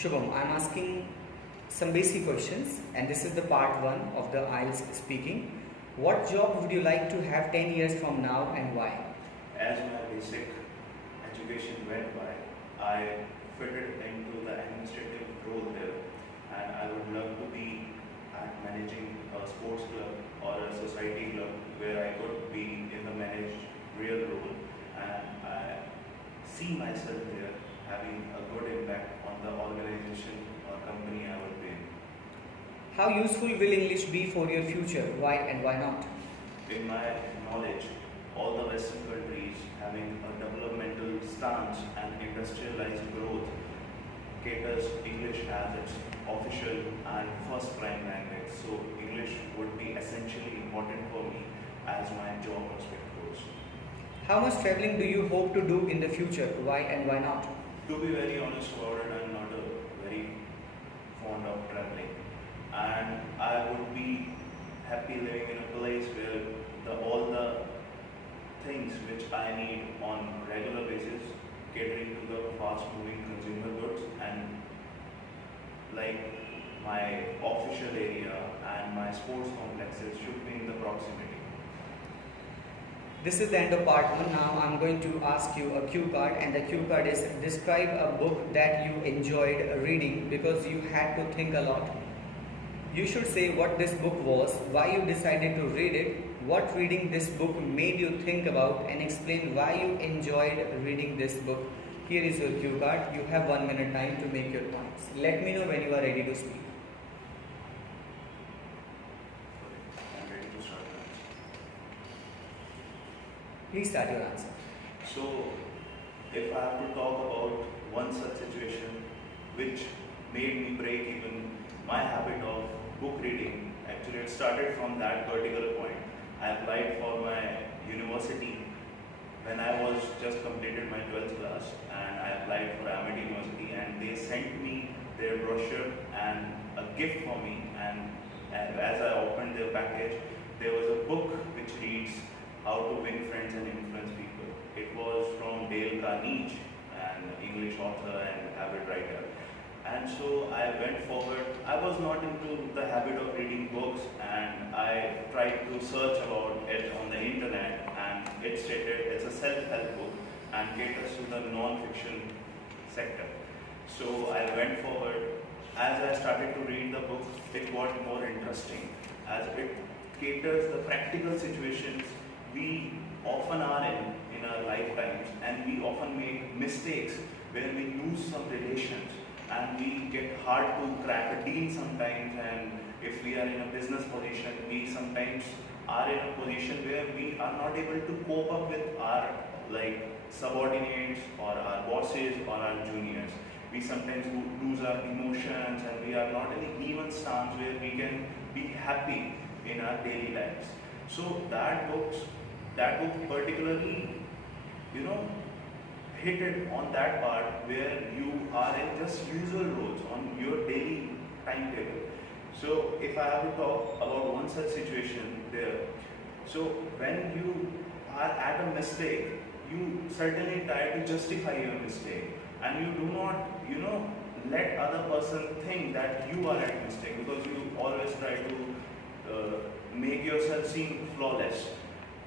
Shubham, I'm asking some basic questions, and this is the part one of the IELTS speaking. What job would you like to have 10 years from now and why? As my basic education went by, I fitted into the administrative role there, and I would love to be at managing a sports club or a society club where I could be in the managerial role, and I see myself there having a good impact on the organization or company I would be in. How useful will English be for your future? Why and why not? In my knowledge, all the Western countries having a developmental stance and industrialized growth caters English as its official and first prime language. So English would be essentially important for me as my job prospect goes. How much traveling do you hope to do in the future? Why and why not? To be very honest about it, I'm not very fond of traveling, and I would be happy living in a place where all the things which I need on regular basis, catering to the fast-moving consumer goods, and like my official area and my sports complexes should be in the proximity. This is the end of part one. Now I'm going to ask you a cue card, and the cue card is describe a book that you enjoyed reading because you had to think a lot. You should say what this book was, why you decided to read it, what reading this book made you think about, and explain why you enjoyed reading this book. Here is your cue card. You have 1 minute time to make your points. Let me know when you are ready to speak. I'm ready to start now. Please start your answer. So, if I have to talk about one such situation which made me break even my habit of book reading, actually it started from that particular point. I applied for my university when I was just completed my 12th class, and I applied for Ahmed University, and they sent me their brochure and a gift for me, and as I opened their package, there was a book which reads How to Win Friends and Influence People. It was from Dale Carnegie, an English author and avid writer. And so I went forward. I was not into the habit of reading books, and I tried to search about it on the internet, and it stated it's a self-help book and caters to the non-fiction sector. So I went forward. As I started to read the book, it got more interesting as it caters the practical situations we often are in our lifetimes, and we often make mistakes where we lose some relations and we get hard to crack a deal sometimes, and if we are in a business position, we sometimes are in a position where we are not able to cope up with our subordinates or our bosses or our juniors. We sometimes lose our emotions, and we are not in an even stance where we can be happy in our daily lives. So that book particularly, hit it on that part where you are in just usual roles on your daily timetable. So if I have to talk about one such situation there, so when you are at a mistake, you certainly try to justify your mistake, and you do not, let other person think that you are at mistake, because you always try to make yourself seem flawless.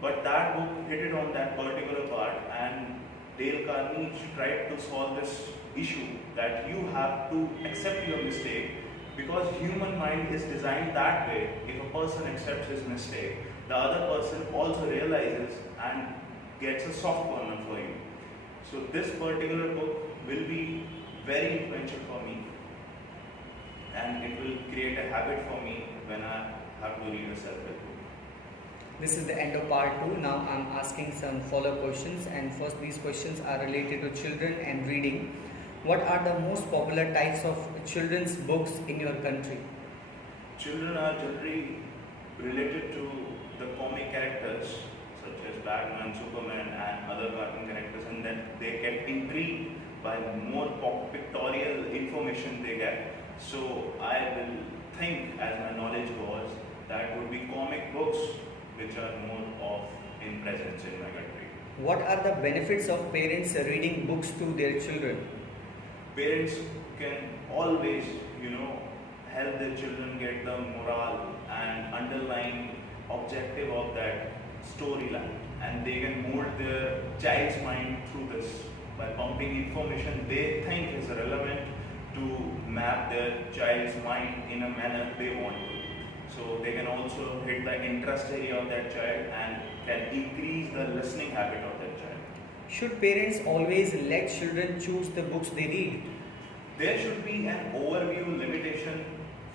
But that book hit it on that particular part, and Dale Carnegie tried to solve this issue that you have to accept your mistake, because human mind is designed that way. If a person accepts his mistake, the other person also realizes and gets a soft corner for you. So this particular book will be very influential for me, and it will create a habit for me when I have to read a self-help book. This is the end of part 2. Now I'm asking some follow-up questions, and first these questions are related to children and reading. What are the most popular types of children's books in your country? Children are generally related to the comic characters such as Batman, Superman and other cartoon characters, and then they get intrigued by more pictorial information they get. So I will think, as my knowledge goes, that would be comic books which are more of in presence in my country. What are the benefits of parents reading books to their children? Parents can always, you know, help their children get the morale and underlying objective of that storyline, and they can mold their child's mind through this by pumping information they think is relevant to map their child's mind in a manner they want to. So they can also hit the interest area of that child and can increase the listening habit of that child. Should parents always let children choose the books they read? There should be an overview limitation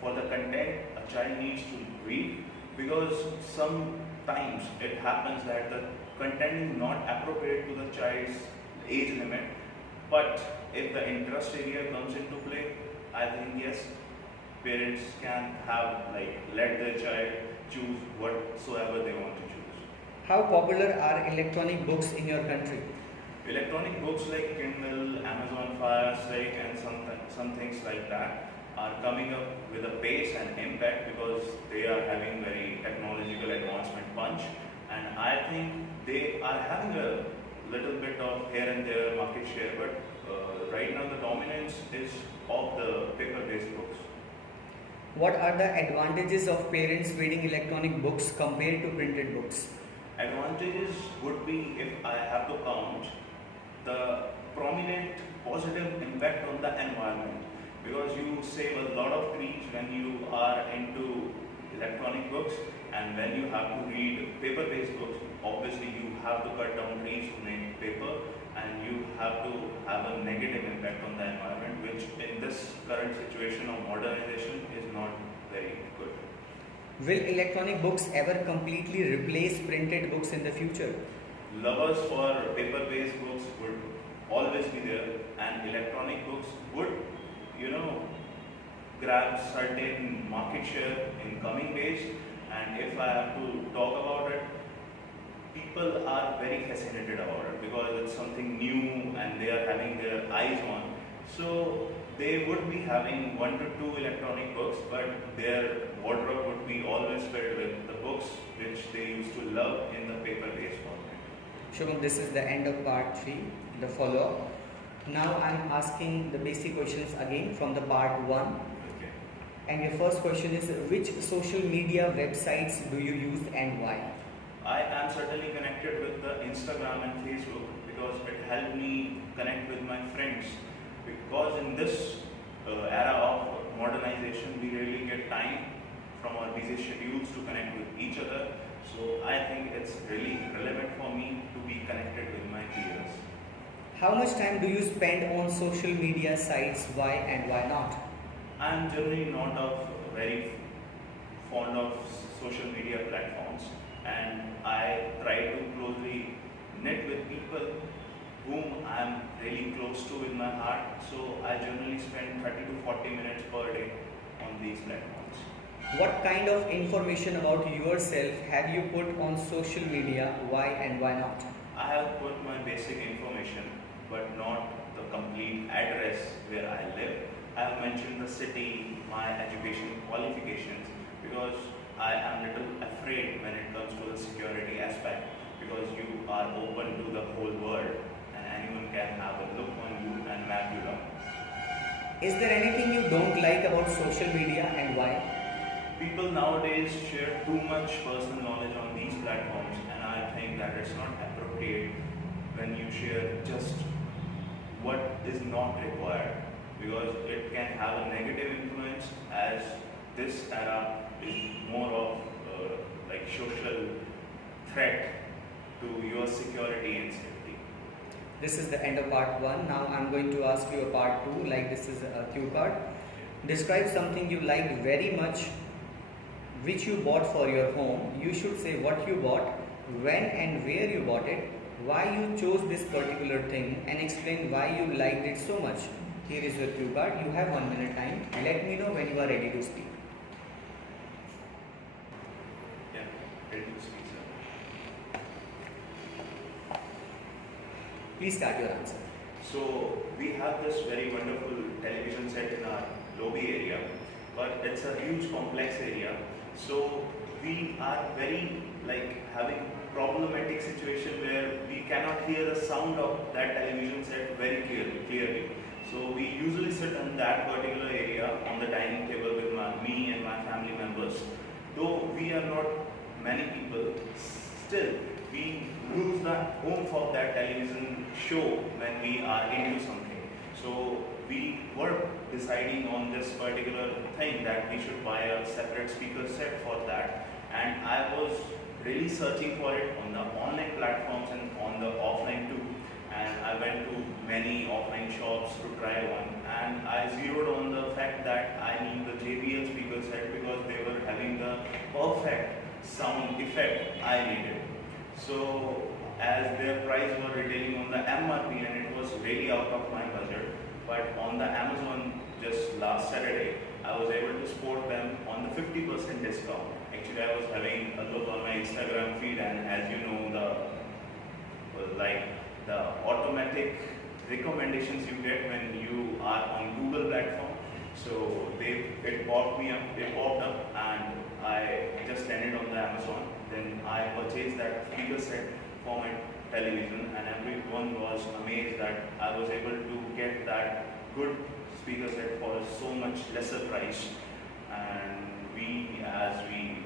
for the content a child needs to read, because sometimes it happens that the content is not appropriate to the child's age limit. But if the interest area comes into play, I think yes, parents can have let their child choose whatsoever they want to choose. How popular are electronic books in your country? Electronic books like Kindle, Amazon Fire Stick, and some things like that are coming up with a pace and impact because they are having very technological advancement punch, and I think they are having a little bit of here and there market share, but right now the dominance is of the paper-based books. What are the advantages of parents reading electronic books compared to printed books? Advantages would be, if I have to count, the prominent positive impact on the environment, because you save a lot of trees when you are into electronic books, and when you have to read paper-based books, obviously you have to cut down trees to make paper, and you have to have a negative impact on the environment, which in this current situation of modernization is not very good. Will electronic books ever completely replace printed books in the future? Lovers for paper-based books would always be there, and electronic books would, grab certain market share in coming days. And if I have to talk about it, people are very fascinated about it because it's something new and they are having their eyes on. So they would be having 1 to 2 electronic books, but their wardrobe would be always filled with the books which they used to love in the paper-based format. Shubham, this is the end of part 3, the follow-up. Now I'm asking the basic questions again from the part 1. Okay. And your first question is, which social media websites do you use and why? I am certainly connected with the Instagram and Facebook because it helped me connect with my friends. Because in this era of modernization, we really get time from our busy schedules to connect with each other. So I think it's really relevant for me to be connected with my peers. How much time do you spend on social media sites, why and why not? I am generally not very fond of social media platforms, and I try to closely knit with people whom I am really close to in my heart. So I generally spend 30 to 40 minutes per day on these platforms. What kind of information about yourself have you put on social media, why and why not? I have put my basic information, but not the complete address where I live. I have mentioned the city, my education qualifications, because I am little afraid when it comes to the security aspect, because you are open to the whole world and anyone can have a look on you and map you down. Is there anything you don't like about social media and why? People nowadays share too much personal knowledge on these platforms, and I think that it's not appropriate when you share just what is not required, because it can have a negative influence, as this era is more of social threat to your security and safety. This is the end of part 1. Now I'm going to ask you a part 2, like this is a cue card. Describe something you liked very much which you bought for your home. You should say what you bought, when and where you bought it, why you chose this particular thing, and explain why you liked it so much. Here is your cue card. You have 1 minute time. Let me know when you are ready to speak. Yeah, ready to speak, sir. Please start your answer. So we have this very wonderful television set in our lobby area, but it's a huge complex area. So we are very having problematic situation where we cannot hear the sound of that television set very clearly. So we use sit in that particular area on the dining table with me and my family members. Though we are not many people, still we lose the oomph of that television show when we are into something. So we were deciding on this particular thing that we should buy a separate speaker set for that, and I was really searching for it on the online platforms and on the offline too. And I went to many offline shops to try one, and I zeroed on the fact that I need the JBL speaker set because they were having the perfect sound effect I needed. So as their price were retailing on the MRP and it was really out of my budget, but on the Amazon just last Saturday, I was able to sport them on the 50% discount. Actually, I was having a look on my Instagram feed, and as you know, the automatic recommendations you get when you are on Google platform. So it popped up, and I just landed on the Amazon. Then I purchased that speaker set for my television, and everyone was amazed that I was able to get that good speaker set for so much lesser price. And as we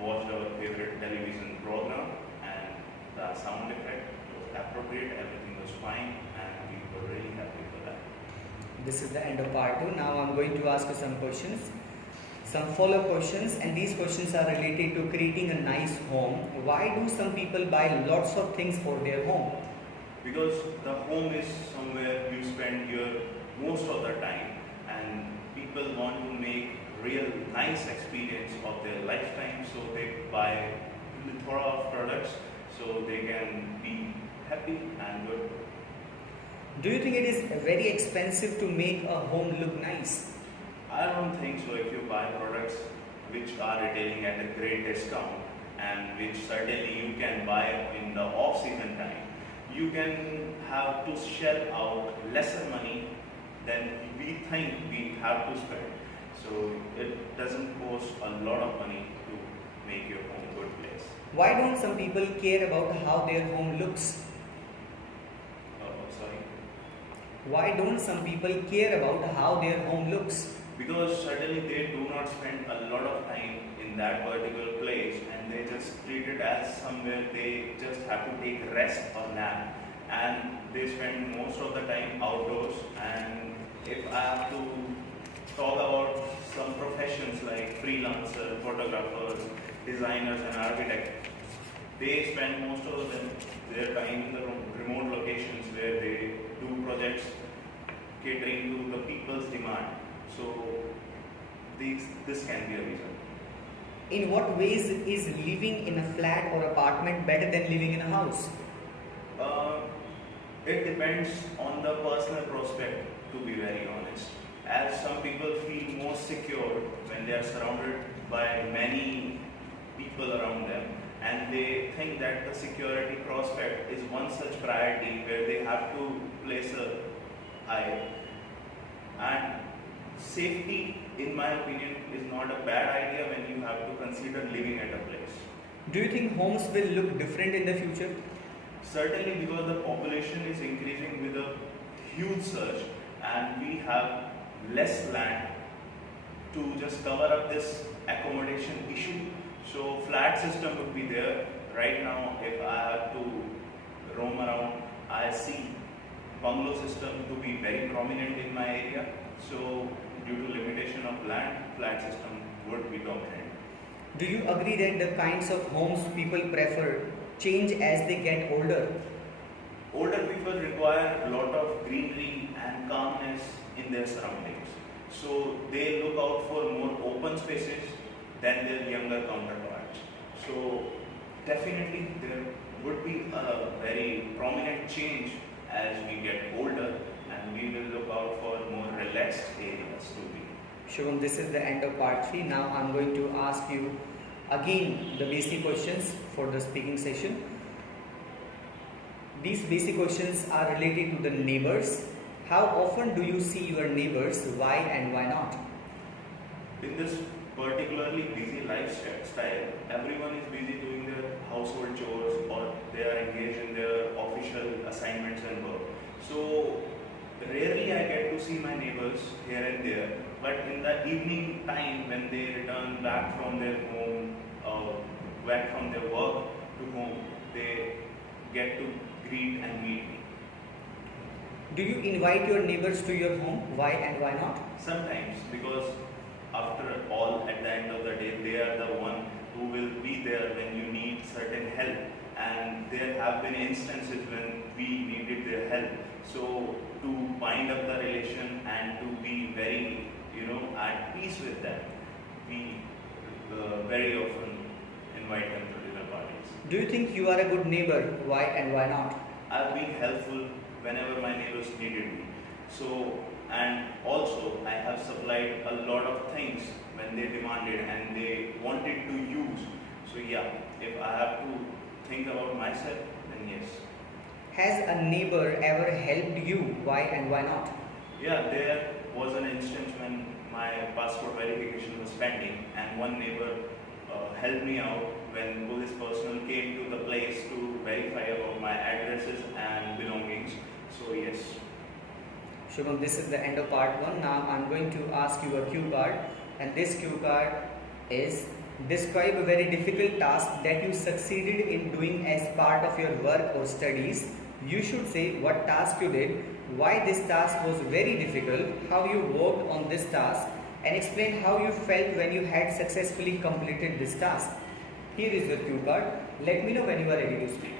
watched our favorite television program, and the sound effect was appropriate, everything was fine, and we were really happy for that. This is the end of part 2. Now I'm going to ask you some questions, some follow-up questions, and these questions are related to creating a nice home. Why do some people buy lots of things for their home? Because the home is somewhere you spend your most of the time, and people want to make real nice experience of their lifetime, so they buy plethora of products so they can be happy and good. Do you think it is very expensive to make a home look nice? I don't think so. If you buy products which are retailing at a great discount, and which certainly you can buy in the off-season time, you can have to shell out lesser money than we think we have to spend. So it doesn't cost a lot of money to make your home a good place. Why don't some people care about how their home looks? Sorry. Why don't some people care about how their home looks? Because certainly they do not spend a lot of time in that particular place, and they just treat it as somewhere they just have to take rest or nap, and they spend most of the time outdoors. And if I have to talk about some professions like freelancer, photographers, designers and architects, they spend most of their time in the remote locations where they do projects catering to the people's demand. So this can be a reason. In what ways is living in a flat or apartment better than living in a house? It depends on the personal prospect, to be very honest. As some people feel more secure when they are surrounded by many people around them, and they think that the security prospect is one such priority where they have to place a high. And safety, in my opinion, is not a bad idea when you have to consider living at a place. Do you think homes will look different in the future? Certainly, because the population is increasing with a huge surge, and we have less land to just cover up this accommodation issue. So flat system would be there. Right now, if I have to roam around, I see bungalow system to be very prominent in my area. So due to limitation of land, flat system would be dominant. Do you agree that the kinds of homes people prefer change as they get older? Older people require a lot of greenery and calmness in their surroundings. So they look out for more open spaces than their younger counterparts. So definitely there would be a very prominent change as we get older, and we will look out for more relaxed areas to be. Shubham, this is the end of part 3. Now I'm going to ask you again the basic questions for the speaking session. These basic questions are related to the neighbors. How often do you see your neighbors? Why and why not? In this particularly busy lifestyle, everyone is busy doing their household chores, or they are engaged in their official assignments and work. So rarely I get to see my neighbors here But in the evening time, when they return back from their home, back from their work to home, they get to greet and meet me. Do you invite your neighbors to your home? Why and why not? Sometimes, because after all, at the end of the day, they are the one who will be there when you need certain help. And there have been instances when we needed their help. So to bind up the relation and to be very, at peace with them, we very often invite them to dinner parties. Do you think you are a good neighbor? Why and why not? I've been helpful whenever my neighbors needed me. So, and also I have supplied a lot of things when they demanded and they wanted to use. So yeah, if I have to think about myself, then yes. Has a neighbor ever helped you? Why and why not? Yeah, there was an instance when my passport verification was pending and one neighbor helped me out when police personnel came to the place to verify about my addresses and belongings. So yes. Shubham, this is the end of part 1. Now I'm going to ask you a cue card, and this cue card is: describe a very difficult task that you succeeded in doing as part of your work or studies. You should say what task you did, why this task was very difficult, how you worked on this task, and explain how you felt when you had successfully completed this task. Here is your cue card. Let me know when you are ready to speak.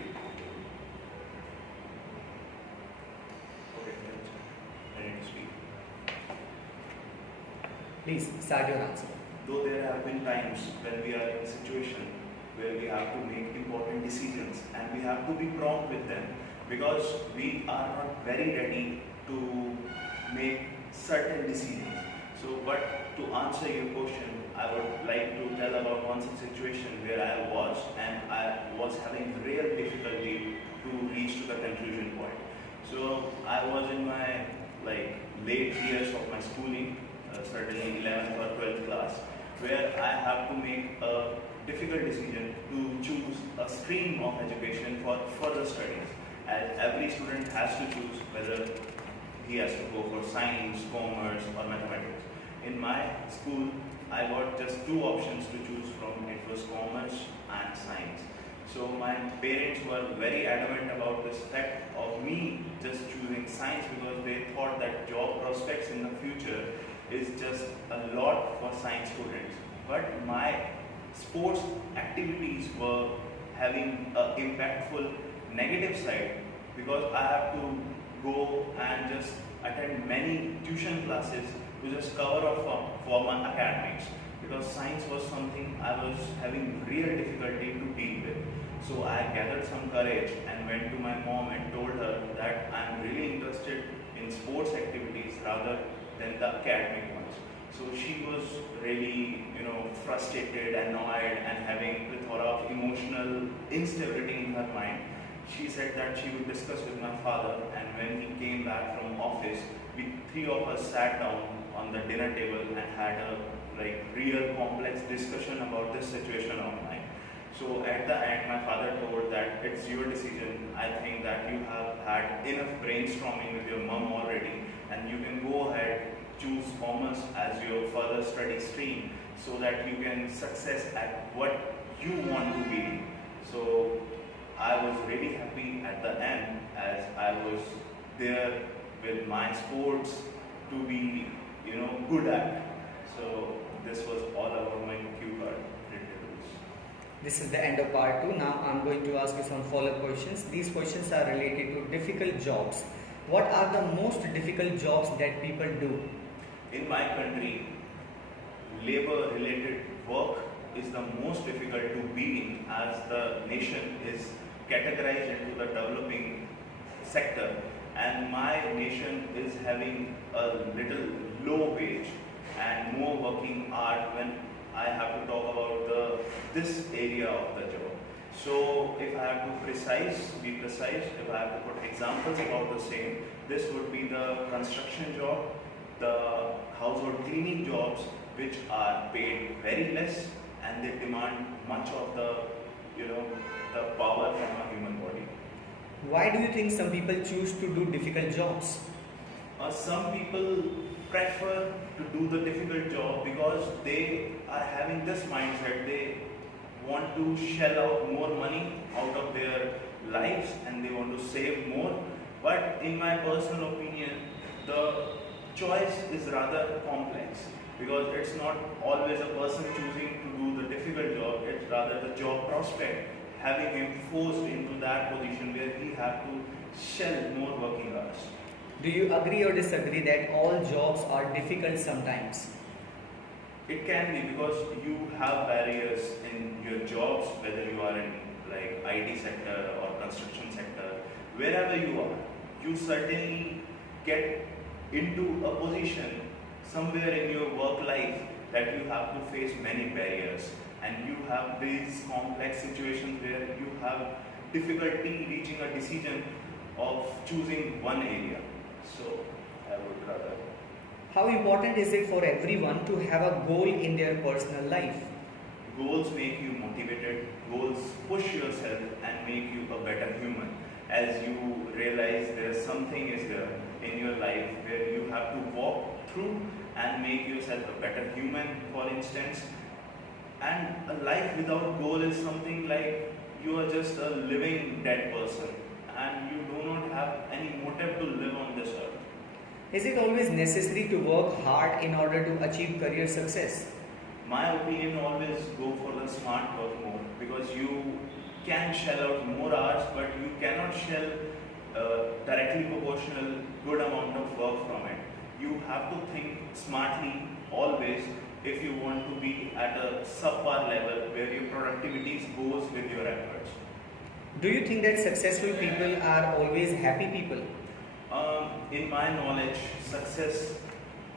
Okay, ready to speak. Please start your answer. Though there have been times when we are in a situation where we have to make important decisions and we have to be prompt with them because we are not very ready to make certain decisions. So, but to answer your question, I would like to tell about one such situation where I was and I was having real difficulty to reach to the conclusion point. So, I was in my late years of my schooling, certainly 11th or 12th class, where I have to make a difficult decision to choose a stream of education for further studies. As every student has to choose whether he has to go for science, commerce or mathematics. In my school, I got just two options to choose from. It was commerce and science. So my parents were very adamant about this fact of me just choosing science because they thought that job prospects in the future is just a lot for science students. But my sports activities were having an impactful negative side because I have to go and just attend many tuition classes to just cover up for my academics because science was something I was having real difficulty to deal with. So I gathered some courage and went to my mom and told her that I'm really interested in sports activities rather than the academic ones. So she was really, frustrated, annoyed and having a lot of emotional instability in her mind. She said that she would discuss with my father, and when he came back from office, we three of us sat down on the dinner table and had a real complex discussion about this situation of mine. So at the end, my father told that it's your decision. I think that you have had enough brainstorming with your mom already, and you can go ahead, choose commerce as your further study stream so that you can success at what you want to be. So I was really happy at the end as I was there with my sports to be, good at. So this was all about my cue card. This is the end of part 2. Now I'm going to ask you some follow-up questions. These questions are related to difficult jobs. What are the most difficult jobs that people do? In my country, labor-related work is the most difficult to be in as the nation is categorized into the developing sector and my nation is having a little low wage and more working hours when I have to talk about this area of the job. So if I have to be precise, if I have to put examples about the same, this would be the construction job, the household cleaning jobs which are paid very less and they demand much of the power from a human body. Why do you think some people choose to do difficult jobs? Some people prefer to do the difficult job because they are having this mindset. They want to shell out more money out of their lives and they want to save more. But in my personal opinion, the choice is rather complex because it's not always a person choosing to do the difficult job, it's rather the job prospect having him forced into that position where he have to shell more working hours. Do you agree or disagree that all jobs are difficult sometimes? It can be because you have barriers in your jobs, whether you are in like IT sector or construction sector, wherever you are, you certainly get into a position somewhere in your work life that you have to face many barriers and you have these complex situations where you have difficulty reaching a decision of choosing one area. So I would rather. How important is it for everyone to have a goal in their personal life? Goals make you motivated, goals push yourself and make you a better human. As you realize there's something is there in your life where you have to walk through and make yourself a better human, for instance. And a life without goal is something like you are just a living dead person and you do not have any motive to live on this earth. Is it always necessary to work hard in order to achieve career success? My opinion, always go for the smart work more because you can shell out more hours but you cannot shell directly proportional good amount of work from it. You have to think smartly always if you want to be at a subpar level where your productivity goes with your efforts. Do you think that successful people are always happy people? In my knowledge, success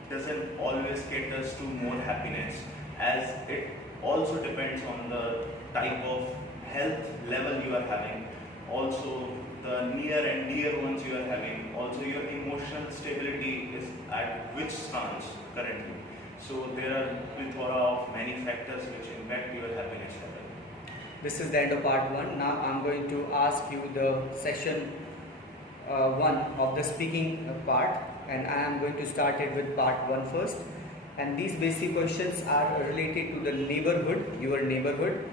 doesn't always cater to more happiness as it also depends on the type of health level you are having, also the near and dear ones you are having, also your emotional stability is at which stance currently. So there are plethora of many factors which impact your happiness level. This is the end of part 1. Now I'm going to ask you the session 1 of the speaking part, and I am going to start it with part 1 first. And these basic questions are related to the neighborhood, your neighborhood.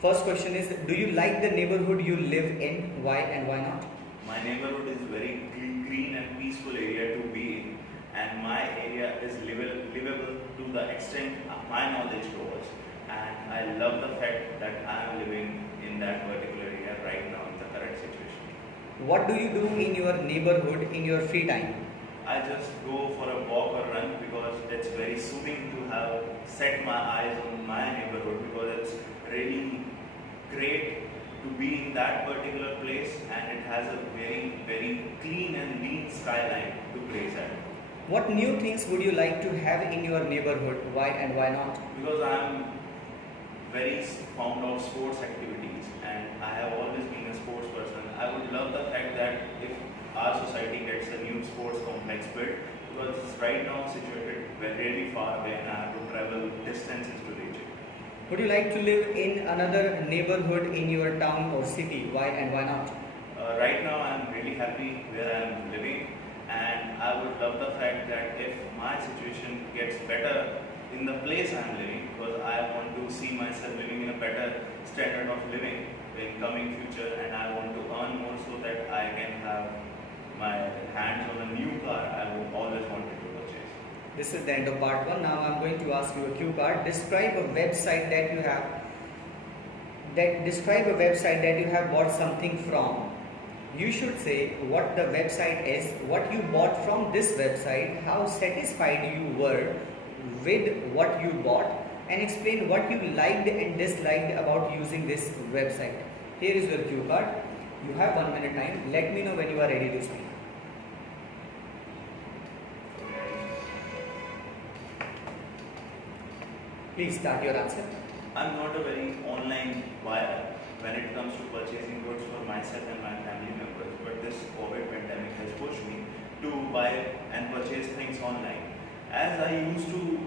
First question is, do you like the neighborhood you live in? Why and why not? My neighborhood is very green and peaceful area to be in, and my area is livable to the extent my knowledge goes. And I love the fact that I am living in that particular area right now in the current situation. What do you do in your neighborhood in your free time? I just go for a walk or run because it's very soothing to have set my eyes on my neighborhood because it's really great to be in that particular place and it has a very clean and neat skyline to graze at. What new things would you like to have in your neighborhood? Why and why not? Because I am very fond of sports activities and I have always been a sports person. I would love the fact that if our society gets a new sports complex built because it's right now situated really far away and I have to travel distances to reach it. Would you like to live in another neighborhood in your town or city? Why and why not? Right now I am really happy where I am living and I would love the fact that if my situation gets better in the place I am living because I want to see myself living in a better standard of living in coming future and I want to earn more so that I can have my hands on a new car I would always wanted to purchase. This is the end of part 1. Now I am going to ask you a cue card. Describe a website that you have bought something from. You should say what the website is, what you bought from this website, how satisfied you were with what you bought, and explain what you liked and disliked about using this website. Here is your cue card. You have 1 minute time. Let me know when you are ready to speak. Please start your answer. I'm not a very online buyer when it comes to purchasing goods for myself and my family members, but this COVID pandemic has pushed me to buy and purchase things online. As I used to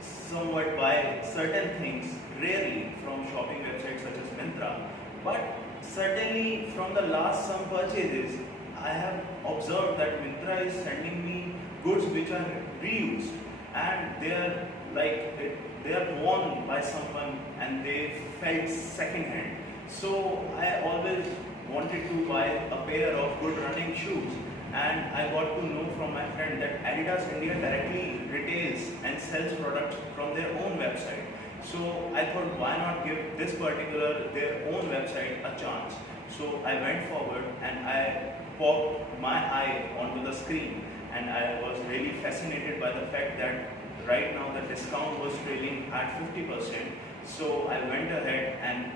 somewhat buy certain things rarely from shopping websites such as Myntra, but certainly from the last some purchases, I have observed that Myntra is sending me goods which are reused, and they are they are worn by someone and they felt second hand. So I always wanted to buy a pair of good running shoes, and I got to know from my friend that Adidas India directly retails and sells products from their own website. So I thought, why not give this particular their own website a chance? So I went forward and I popped my eye onto the screen, and I was really fascinated by the fact that right now the discount was trailing at 50%. So I went ahead and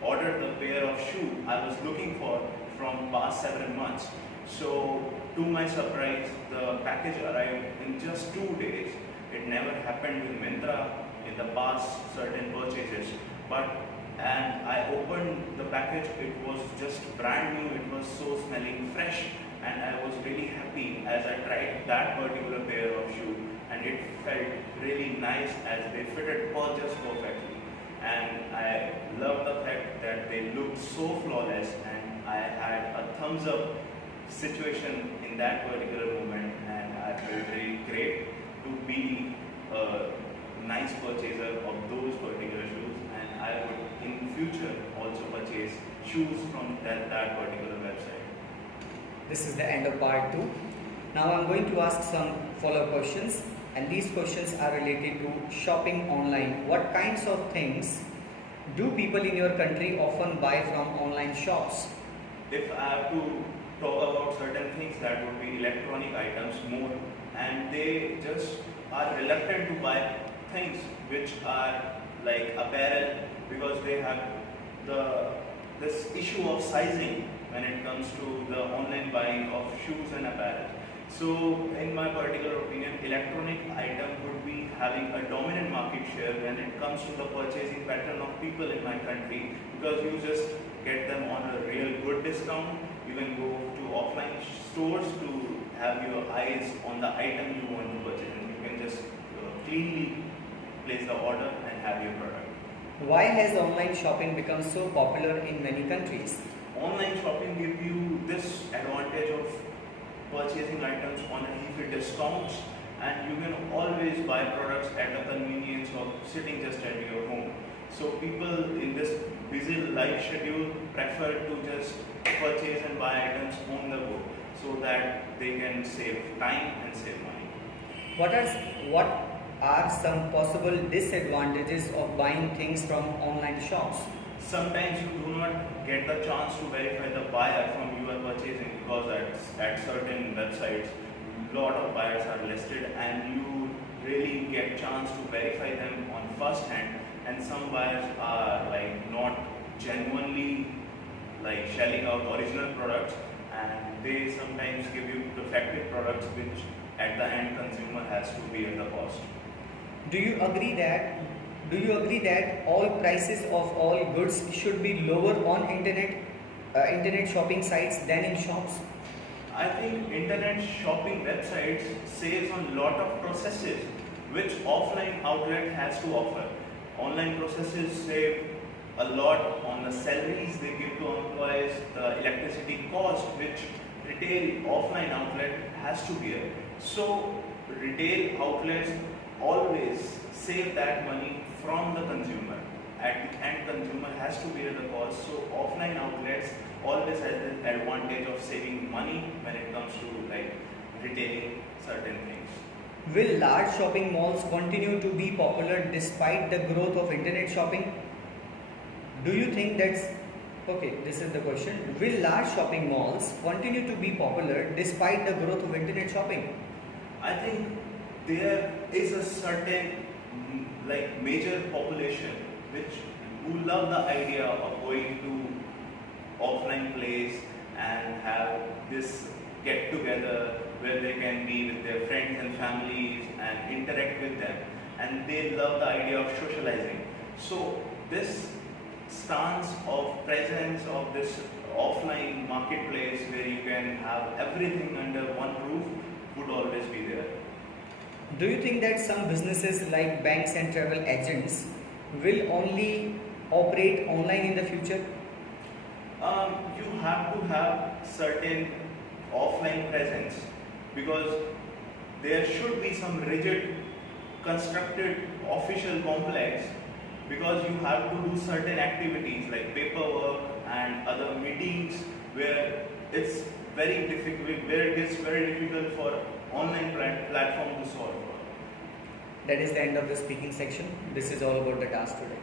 ordered the pair of shoe I was looking for from past several months. So to my surprise, the package arrived in just 2 days. It never happened with Myntra in the past certain purchases. And I opened the package, it was just brand new, it was so smelling fresh, and I was really happy as I tried that particular pair of shoe, and it felt really nice as they fitted just perfectly. And I love the fact that they looked so flawless, and I had a thumbs up situation in that particular moment, and I felt really great to be a nice purchaser of those particular shoes, and I would in future also purchase shoes from that particular website. This is the end of part 2. Now I'm going to ask some follow-up questions, and these questions are related to shopping online. What kinds of things do people in your country often buy from online shops? If I have to talk about certain things, that would be electronic items more, and they just are reluctant to buy things which are like apparel, because they have this issue of sizing when it comes to the online buying of shoes and apparel. So in my particular opinion, electronic item would be having a dominant market share when it comes to the purchasing pattern of people in my country, because you just get them on a real good discount. You can go to offline stores to have your eyes on the item you want to purchase, and you can just cleanly place the order and have your product. Why has online shopping become so popular in many countries? Online shopping gives you this advantage of purchasing items on heavy discounts, and you can always buy products at the convenience of sitting just at your home. So people in this busy life schedule prefer to just purchase and buy items on the go, so that they can save time and save money. What are some possible disadvantages of buying things from online shops? Sometimes you do not get the chance to verify the buyer from you are purchasing, because at certain websites, lot of buyers are listed, and you really get chance to verify them on first hand. And some buyers are not genuinely shelling out original products, and they sometimes give you defective products, which at the end consumer has to bear the cost. Do you agree that all prices of all goods should be lower on internet shopping sites than in shops? I think internet shopping websites saves on lot of processes which offline outlet has to offer. Online processes save a lot on the salaries they give to employees, the electricity cost which retail offline outlet has to bear. So retail outlets always save that money from the consumer. At the end, consumer has to bear the cost. So offline outlets always has the advantage of saving money when it comes to retailing certain things. Will large shopping malls continue to be popular despite the growth of internet shopping? Do you think that's okay? This is the question. Will large shopping malls continue to be popular despite the growth of internet shopping? I think there is a certain major population who love the idea of going to offline place and have this get together where they can be with their friends and families and interact with them, and they love the idea of socializing. So this stance of presence of this offline marketplace where you can have everything under one roof would always be there. Do you think that some businesses like banks and travel agents will only operate online in the future? You have to have certain offline presence, because there should be some rigid constructed official complex, because you have to do certain activities like paperwork and other meetings where it's very difficult, where it gets very difficult for online platform to solve for. That is the end of the speaking section. This is all about the task today.